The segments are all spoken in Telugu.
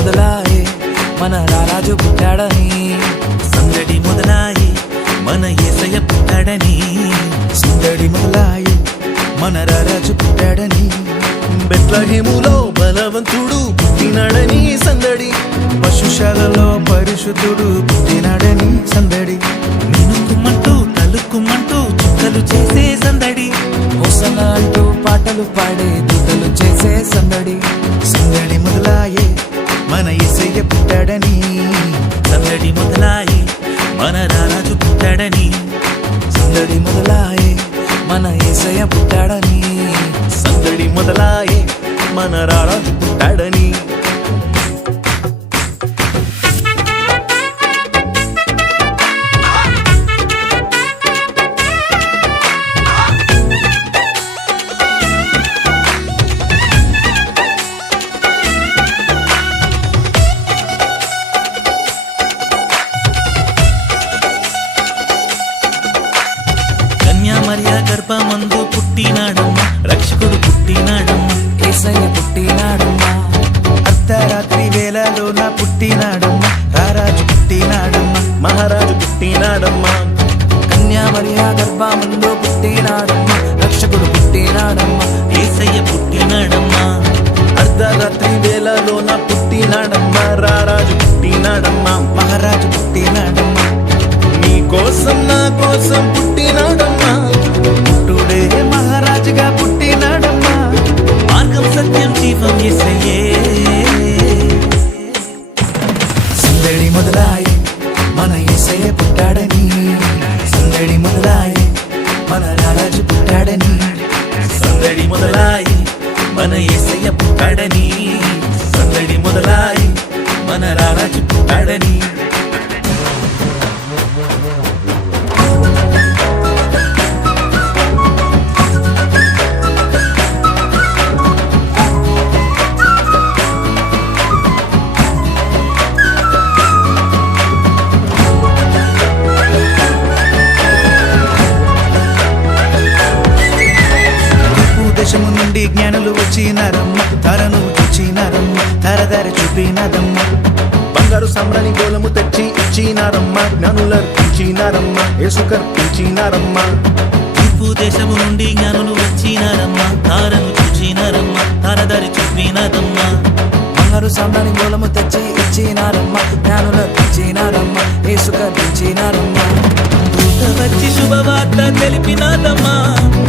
మొదలాయే మన రారాజు పుట్టాడని, సందడి మొదలాయి మన యేసయ్య పుట్టాడని, సందడి మొదలాయే మన రారాజు పుట్టాడని, బెత్లహేములో బలవంతుడు పుట్టినాడని సందడి, పశుశాలలో పరిశుద్ధుడు పుట్టినాడని సందడి, మినుకుమంటూ తలుక్కుమంటూ చుక్కలు చేసే సందడి, హోసన్నా అంటూ పాటలు పాడే దూతలు చేసే సందడి, సందడి మొదలాయే మన యేసయ్య పుట్టాడని, సందడి మొదలాయి మన రారాజు పుట్టాడని, సందడి మొదలాయే మన యేసయ్య పుట్టాడని, సందడి మొదలాయి మన రారాజు పుట్టాడని. మరియ గర్భమందు పుట్టినాడమ్మా, రక్షకుడు పుట్టినాడమ్మా, యేసయ్య పుట్టినాడమ్మా, అర్ధరాత్రి వేళలోన పుట్టినాడమ్మా, రారాజు పుట్టినాడమ్మా, మహారాజు పుట్టినాడమ్మా, కన్యా మరియ గర్భమందు పుట్టినాడమ్మా, రక్షకుడు పుట్టినాడమ్మా, యేసయ్య పుట్టినాడమ్మా, అర్ధరాత్రి వేళలోన పుట్టినాడమ్మా, రారాజు పుట్టినాడమ్మా, మహారాజు పుట్టినాడమ్మా, నీ కోసం నా కోసం పుట్టినాడమ్మా, పుట్టుడే మహారాజుగా పుట్టినాడమ్మా, మార్గం సత్యం జీవం యేసయ్యే. సందడి మొదలాయే మన యేసయ్య పుట్టాడని, సందడి మొదలాయే మన రారాజు పుట్టాడని, సందడి మొదలాయి మన యేసయ్య పుట్టాడని, సందడి మొదలాయి మన రారాజు పుట్టాడని. దేశము నుండి జ్ఞానులు వచ్చినారమ్మ, ధరను చూచినారమ్మ, ధర చూపినారమ్మ, బంగారు సంబరాని గోలము తెచ్చి ఇచ్చినారమ్మ, జ్ఞానులర్పించినారమ్మ, యేసుకర్పించినారమ్మ. తూర్పు దేశము నుండి జ్ఞానులు వచ్చినారమ్మ, తారను చూచినారమ్మ, తారదారి చూపినారమ్మ, బంగారు సాంబ్రాణి మూలము తెచ్చి ఇచ్చినారమ్మ, జ్ఞానులు తెచ్చినారమ్మ, యేసుకర్పించినారమ్మ, దూత వచ్చి శుభవార్త తెలిపినాదమ్మా,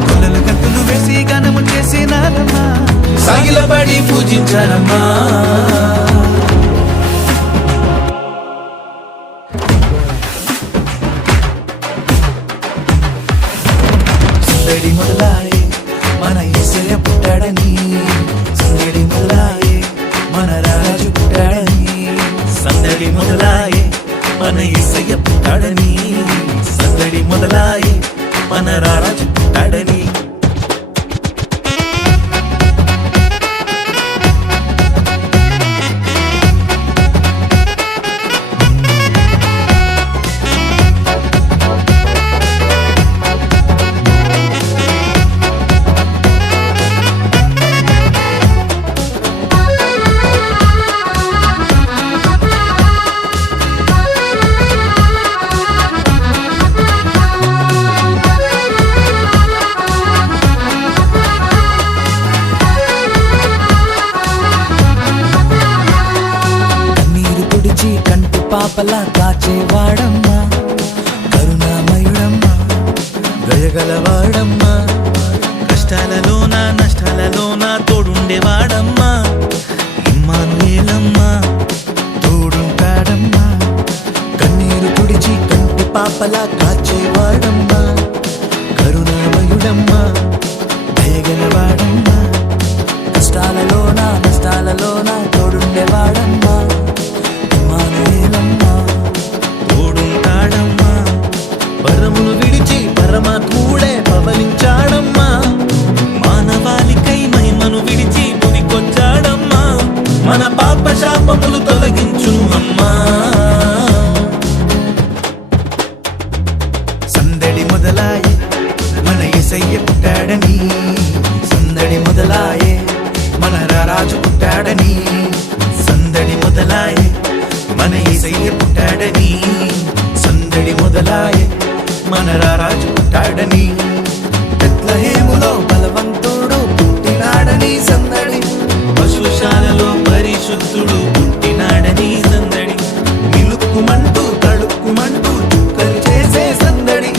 కొలలు కత్తులు వేసి గానము చేసినారమ్మా, సాగిలబడి పూజించారమ్మా. సందడి మొదలాయే మన యేసయ్య పుట్టాడని, సందడి మొదలాయే మన రారాజు పుట్టాడని, సందడి మొదలాయే మన యేసయ్య పుట్టాడని, సందడి మొదలాయే మన రారాజు పుట్టాడని. పాపలా కాచేవాడమ్మా, కరుణామయుడమ్మా, దయగలవాడమ్మా, కష్టాలలోన నష్టాలలోన తోడుండేవాడమ్మా, ఇమ్మానుయేలమ్మా, తోడుంటాడమ్మా, కన్నీరు తుడిచి కంటి పాపలా కాచేవాడమ్మా, కరుణామయుడమ్మా, దయగలవాడమ్మా, కష్టాలలోన నష్టాలలోన తోడుండేవాడమ్మా, ఇమ్మానుయేలమ్మా, తోడుంటాడమ్మా, పరమును విడిచి పరమాత్ముడే పవలించాడమ్మా, మానవాళికై మహిమను విడిచి మునికొచ్చాడమ్మా, మన పాప శాపములు తొలగించును అమ్మా. సందడి మొదలాయే మన యేసయ్య పుట్టాడని, సందడి మొదలాయే మన రారాజు పుట్టాడని, సందడి మొదల మన యేసయ్య పుట్టాడని సందడి మొదలాయే మన రారాజు పుట్టాడని బెత్లెహేములో బలవంతుడు పుట్టినాడని సందడి పశుశాలలో పరిశుద్ధుడు పుట్టినాడని సందడి మిలుక్కుమంటూ తళుక్కుమంటూ చుక్కలు చేసే సందడి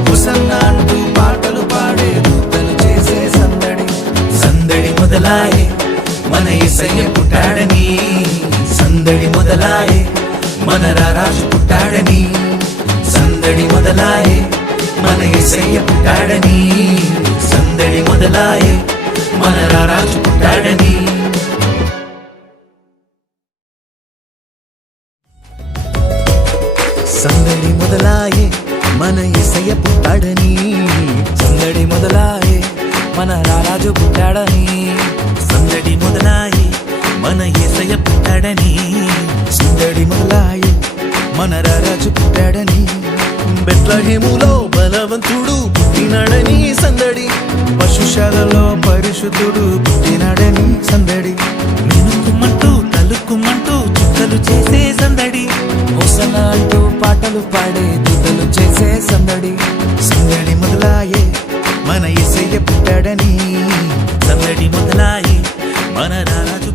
హుసన్నా అంటూ పాటలు పాడే దూతలు చేసే సందడి సందడి మొదలాయే మన యేసయ్య పుట్టాడని సందడి మొదలాయే మన రారాజు పుట్టాడని సందడి మొదలాయే మన యేసయ్య పుట్టాడని సందడి మొదలాయే మన రారాజు పుట్టాడని సందడి మొదలాయే మన యేసయ్య పుట్టాడని సందడి మొదలాయే మన రారాజు పుట్టాడని సందడి మొదలాయి మన యేసయ్య పుట్టాడని సందడి మొదలాయే మన రారాజు పుట్టాడని బెత్లెహేములో బలవంతుడు పుట్టినాడని సందడి పశుశాలలో పరిశుద్ధుడు పుట్టినాడని సందడి మినుకుమంటూ తలుక్కుమంటూ చుక్కలు చేసే సందడి హోసన్నా అంటూ పాటలు పాడే దూతలు చేసే సందడి సందడి మొదలాయే మన యేసయ్య పుట్టాడని సందడి మొదలాయి మన రారాజు